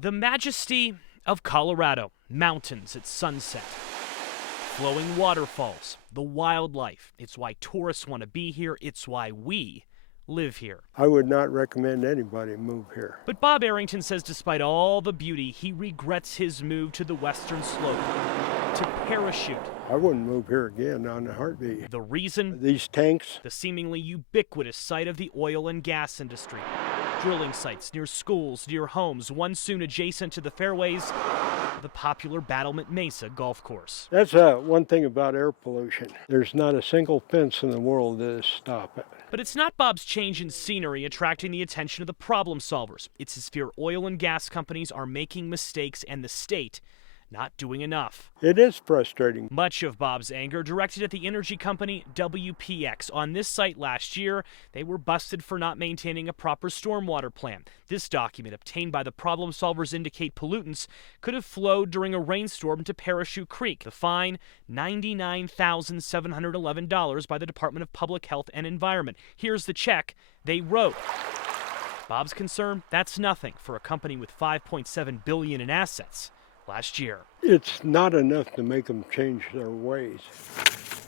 The majesty of Colorado, mountains at sunset, flowing waterfalls, the wildlife. It's why tourists want to be here. It's why we live here. I would not recommend anybody move here. But Bob Arrington says despite all the beauty, he regrets his move to the western slope to parachute. I wouldn't move here again on a heartbeat. The reason? These tanks. The seemingly ubiquitous site of the oil and gas industry. Drilling sites near schools, near homes, one soon adjacent to the fairways, the popular Battlement Mesa golf course. That's one thing about air pollution. There's not a single fence in the world that stop it. But it's not Bob's change in scenery attracting the attention of the problem solvers. It's his fear oil and gas companies are making mistakes and the state not doing enough. It is frustrating. Much of Bob's anger directed at the energy company WPX. On this site last year, they were busted for not maintaining a proper stormwater plan. This document, obtained by the problem solvers, indicate pollutants could have flowed during a rainstorm to Parachute Creek. The fine, $99,711 by the Department of Public Health and Environment. Here's the check they wrote. Bob's concern, that's nothing for a company with $5.7 billion in assets. Last year. It's not enough to make them change their ways.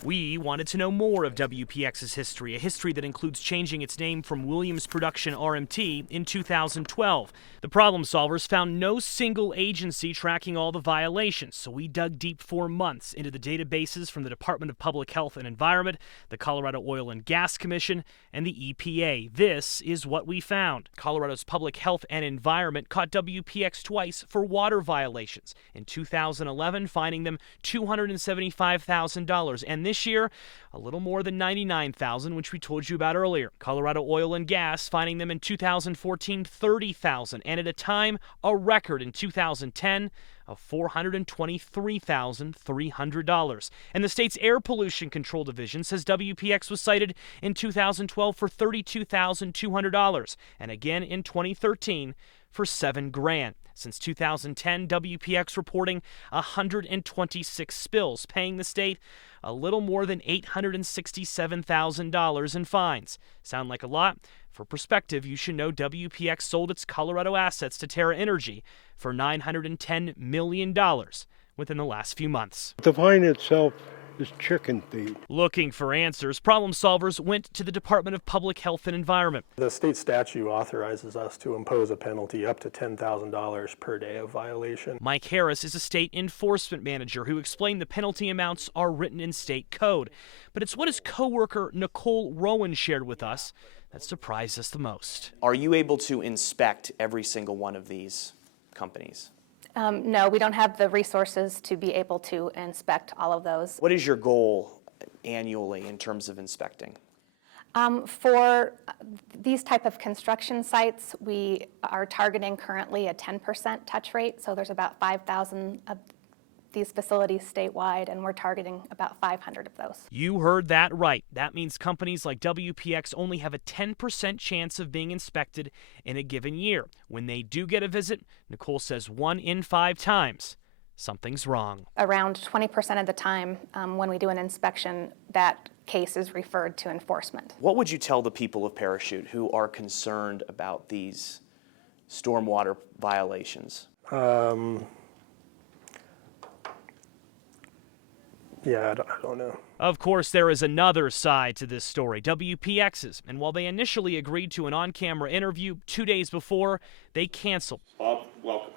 We wanted to know more of WPX's history, a history that includes changing its name from Williams Production RMT in 2012. The problem solvers found no single agency tracking all the violations, so we dug deep for months into the databases from the Department of Public Health and Environment, the Colorado Oil and Gas Commission, and the EPA. This is what we found. Colorado's Public Health and Environment caught WPX twice for water violations. In 2011, fining them $275,000, and this year, a little more than $99,000, which we told you about earlier. Colorado Oil and Gas fining them in 2014 $30,000, and at a time, a record in 2010 of $423,300. And the state's Air Pollution Control Division says WPX was cited in 2012 for $32,200, and again in 2013 for $7,000. Since 2010, WPX reporting 126 spills, paying the state a little more than $867,000 in fines. Sound like a lot? For perspective, you should know WPX sold its Colorado assets to Terra Energy for $910 million within the last few months. The fine itself is chicken feed. Looking for answers, problem solvers went to the Department of Public Health and Environment. The state statute authorizes us to impose a penalty up to $10,000 per day of violation. Mike Harris is a state enforcement manager who explained the penalty amounts are written in state code. But it's what his coworker Nicole Rowan shared with us that surprised us the most. Are you able to inspect every single one of these companies? No, we don't have the resources to be able to inspect all of those. What is your goal annually in terms of inspecting? For these type of construction sites, we are targeting currently a 10% touch rate. So there's about 5,000 of these facilities statewide, and we're targeting about 500 of those. You heard that right. That means companies like WPX only have a 10% chance of being inspected in a given year. When they do get a visit, Nicole says 1 in 5 times, something's wrong. Around 20% of the time when we do an inspection, that case is referred to enforcement. What would you tell the people of Parachute who are concerned about these stormwater violations? Yeah, I don't know. Of course, there is another side to this story, WPX's. And while they initially agreed to an on-camera interview 2 days before, they canceled. Bob, welcome.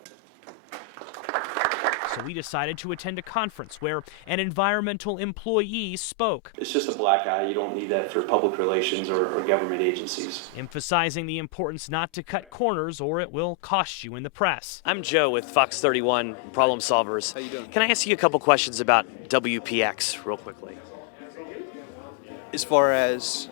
So we decided to attend a conference where an environmental employee spoke. It's just a black eye. You don't need that for public relations or government agencies. Emphasizing the importance not to cut corners or it will cost you in the press. I'm Joe with Fox 31 Problem Solvers. How you doing? Can I ask you a couple questions about WPX real quickly? As far as?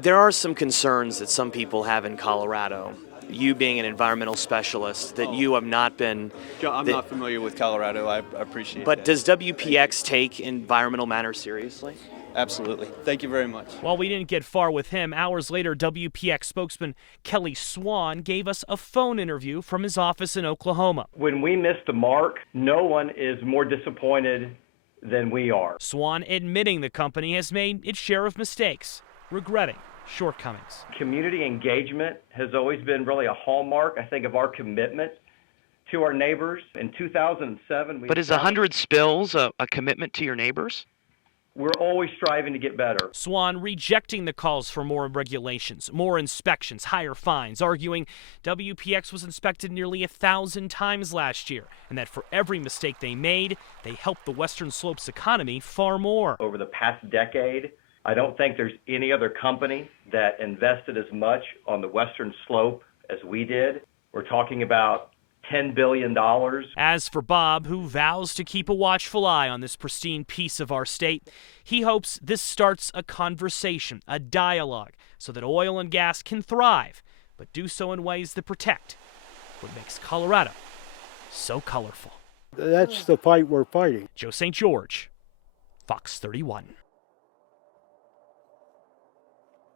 There are some concerns that some people have in Colorado. You being an environmental specialist, that you have not been... Joe, I'm not familiar with Colorado. I appreciate that. But does WPX take environmental matters seriously? Absolutely. Thank you very much. While we didn't get far with him, hours later, WPX spokesman Kelly Swan gave us a phone interview from his office in Oklahoma. When we miss the mark, no one is more disappointed than we are. Swan admitting the company has made its share of mistakes, regretting shortcomings. Community engagement has always been really a hallmark, I think, of our commitment to our neighbors. In 2007, we But is 100 spills a commitment to your neighbors? We're always striving to get better. Swan rejecting the calls for more regulations, more inspections, higher fines, arguing WPX was inspected nearly 1,000 times last year, and that for every mistake they made, they helped the Western Slope's economy far more. Over the past decade, I don't think there's any other company that invested as much on the Western Slope as we did. We're talking about $10 billion. As for Bob, who vows to keep a watchful eye on this pristine piece of our state, he hopes this starts a conversation, a dialogue, so that oil and gas can thrive, but do so in ways that protect what makes Colorado so colorful. That's the fight we're fighting. Joe St. George, Fox 31.